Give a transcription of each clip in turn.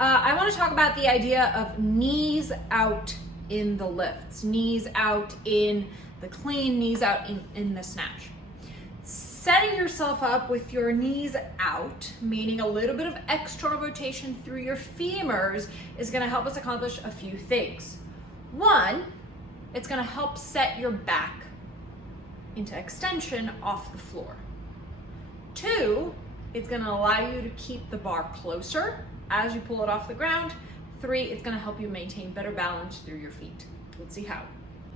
I want to talk about the idea of knees out in the lifts, knees out in the clean, knees out in the snatch. Setting yourself up with your knees out, meaning a little bit of external rotation through your femurs, is going to help us accomplish a few things. One, it's going to help set your back into extension off the floor. Two, it's going to allow you to keep the bar closer as you pull it off the ground. Three, it's going to help you maintain better balance through your feet. Let's see how.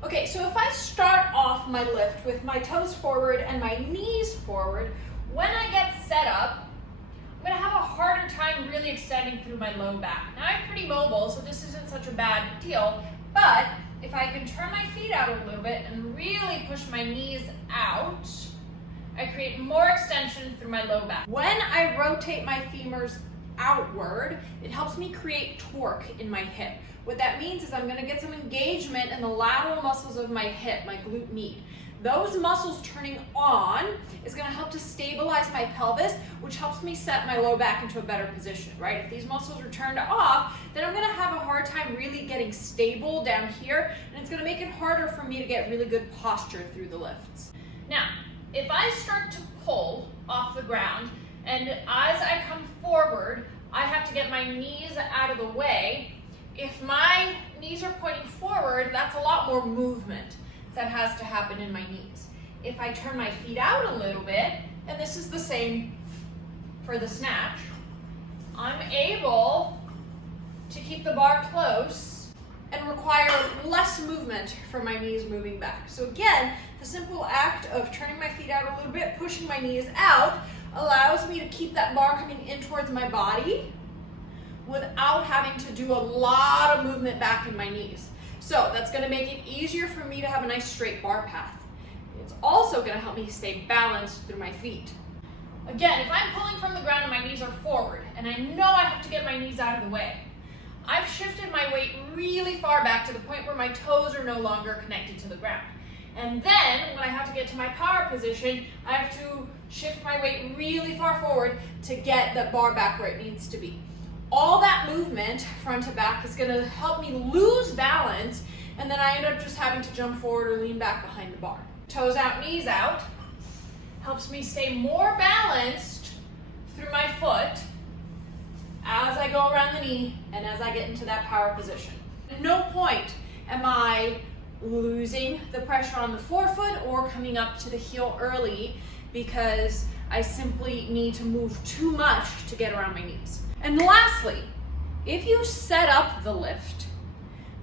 Okay, so if I start off my lift with my toes forward and my knees forward, when I get set up, I'm going to have a harder time really extending through my low back. Now I'm pretty mobile, so this isn't such a bad deal, but if I can turn my feet out a little bit and really push my knees out, I create more extension through my low back. When I rotate my femurs outward, it helps me create torque in my hip. What that means is I'm going to get some engagement in the lateral muscles of my hip, my glute med. Those muscles turning on is going to help to stabilize my pelvis, which helps me set my low back into a better position, right? If these muscles are turned off, then I'm going to have a hard time really getting stable down here, and it's going to make it harder for me to get really good posture through the lifts. Now, if I start to pull off the ground, and as I come forward, I have to get my knees out of the way. If my knees are pointing forward, that's a lot more movement that has to happen in my knees. If I turn my feet out a little bit, and this is the same for the snatch, I'm able to keep the bar close and require less movement for my knees moving back. So again, the simple act of turning my feet out a little bit, pushing my knees out, allows me to keep that bar coming in towards my body without having to do a lot of movement back in my knees. So that's going to make it easier for me to have a nice straight bar path. It's also going to help me stay balanced through my feet. Again, if I'm pulling from the ground and my knees are forward, and I know I have to get my knees out of the way, I've shifted my weight really far back to the point where my toes are no longer connected to the ground. And then, when I have to get to my power position, I have to shift my weight really far forward to get the bar back where it needs to be. All that movement, front to back, is going to help me lose balance, and then I end up just having to jump forward or lean back behind the bar. Toes out, knees out, helps me stay more balanced through my foot as I go around the knee and as I get into that power position. At no point am I losing the pressure on the forefoot or coming up to the heel early because I simply need to move too much to get around my knees. And lastly, if you set up the lift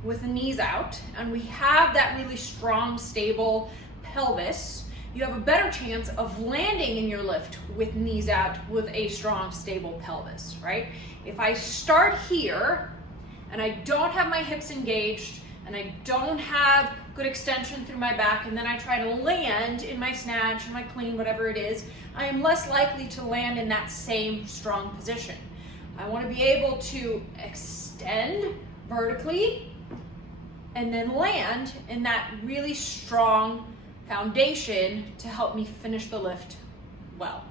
with the knees out and we have that really strong, stable pelvis, you have a better chance of landing in your lift with knees out with a strong, stable pelvis, right? If I start here and I don't have my hips engaged and I don't have good extension through my back, and then I try to land in my snatch, in my clean, whatever it is, I am less likely to land in that same strong position. I want to be able to extend vertically and then land in that really strong foundation to help me finish the lift well.